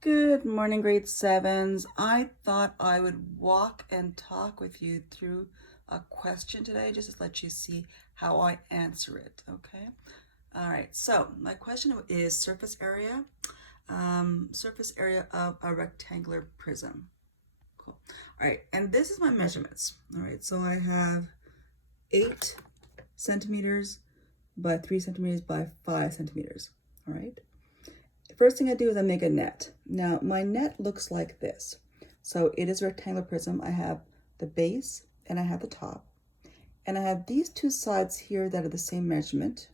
Good morning, grade sevens. I thought I would walk and talk with you through a question today just to let you see how I answer it, okay? All right, so my question is surface area of a rectangular prism. Cool. All right, and this is my measurements. All right, so I have 8 centimeters by 3 centimeters by 5 centimeters. All right. First thing I do is I make a net. Now my net looks like this. So it is a rectangular prism. I have the base and I have the top. And I have these two sides here that are the same measurement.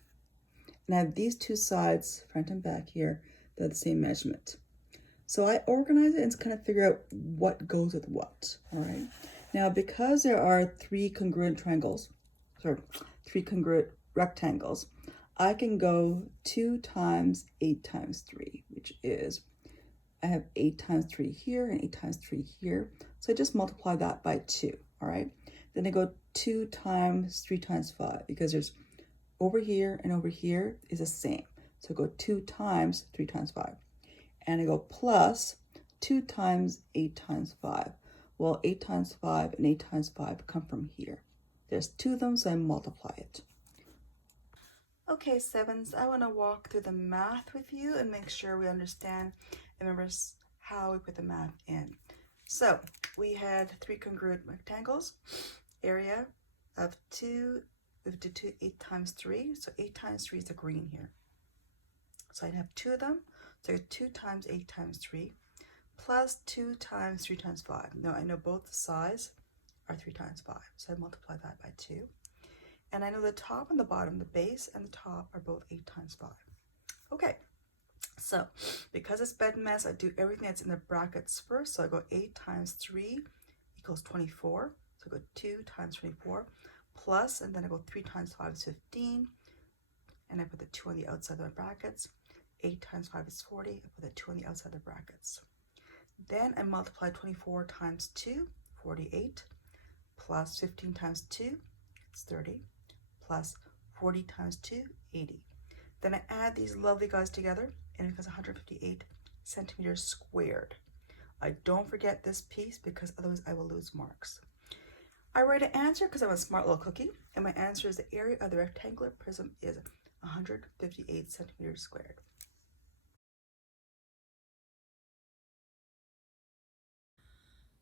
And I have these two sides, front and back here, that are the same measurement. So I organize it and kind of figure out what goes with what, all right? Now, because there are 3 congruent rectangles, I can go 2 times 8 times 3, which is, I have 8 times 3 here and 8 times 3 here. So I just multiply that by 2, all right? Then I go 2 times 3 times 5, because there's over here and over here is the same. So I go 2 times 3 times 5. And I go plus 2 times 8 times 5. Well, 8 times 5 and 8 times 5 come from here. There's 2 of them, so I multiply it. Okay, sevens, I want to walk through the math with you and make sure we understand and remember how we put the math in. So we had 3 congruent rectangles, area of 2, we have to do 8 times 3, so 8 times 3 is the green here. So I'd have 2 of them, so 2 times 8 times 3, plus 2 times 3 times 5. Now I know both sides are 3 times 5, so I multiply that by 2. And I know the top and the bottom, the base and the top, are both 8 times 5. Okay, so because it's BEDMAS, I do everything that's in the brackets first. So I go 8 times 3 equals 24. So I go 2 times 24 plus, and then I go 3 times 5 is 15. And I put the 2 on the outside of the brackets. 8 times 5 is 40. I put the 2 on the outside of the brackets. Then I multiply 24 times 2, 48, plus 15 times 2, it's 30, plus 40 times 2, 80. Then I add these lovely guys together, and it becomes 158 centimeters squared. I don't forget this piece because otherwise I will lose marks. I write an answer because I'm a smart little cookie, and my answer is the area of the rectangular prism is 158 centimeters squared.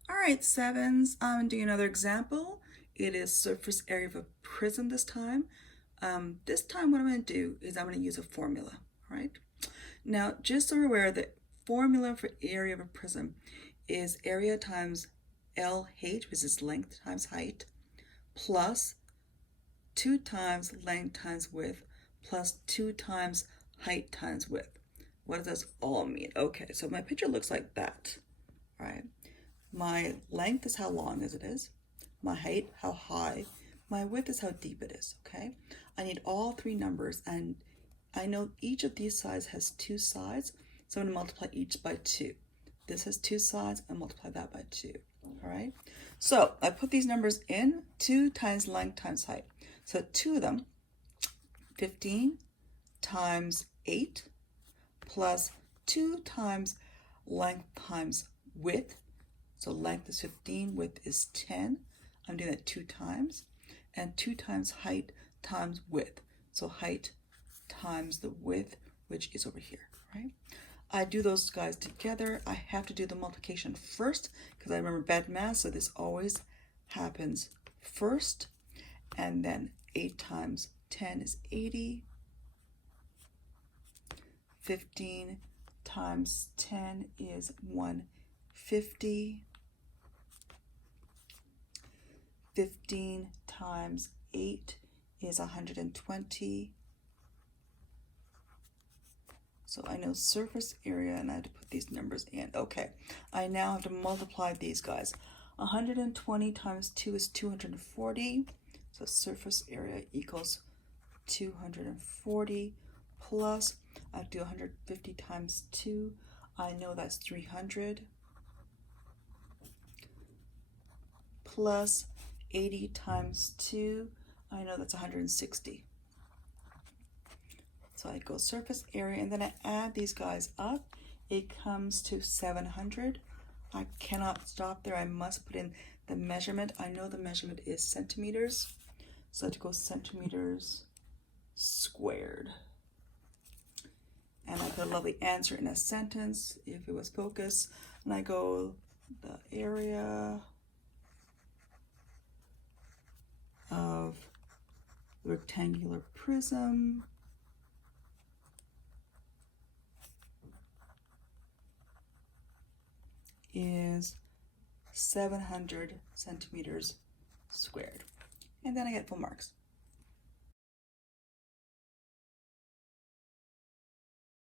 All right, sevens, I'm doing another example. It is surface area of a prism this time. This time what I'm going to do is I'm going to use a formula, all right? Now, just so we're aware, the formula for area of a prism is area times LH, which is length times height, plus 2 times length times width, plus 2 times height times width. What does this all mean? Okay, so my picture looks like that, all right? My length is how long as it is. My height, how high. My width is how deep it is, okay? I need all 3 numbers, and I know each of these sides has 2 sides, so I'm gonna multiply each by 2. This has 2 sides, and multiply that by 2, all right? So I put these numbers in, 2 times length times height. So 2 of them, 15 times 8, plus 2 times length times width. So length is 15, width is 10. I'm doing that 2 times. And 2 times height times width. So height times the width, which is over here, right? I do those guys together. I have to do the multiplication first because I remember BEDMAS, so this always happens first. And then 8 times 10 is 80. 15 times 10 is 150. 15 times 8 is 120. So I know surface area, and I had to put these numbers in. Okay, I now have to multiply these guys. 120 times 2 is 240. So surface area equals 240 plus, I have to do 150 times 2. I know that's 300. Plus 80 times 2, I know that's 160. So I go surface area, and then I add these guys up. it comes to 700. I cannot stop there. I must put in the measurement. I know the measurement is centimeters, so I have to go centimeters squared. And I put a lovely answer in a sentence if it was focus. And I go the area of rectangular prism is 700 centimeters squared. And then I get full marks.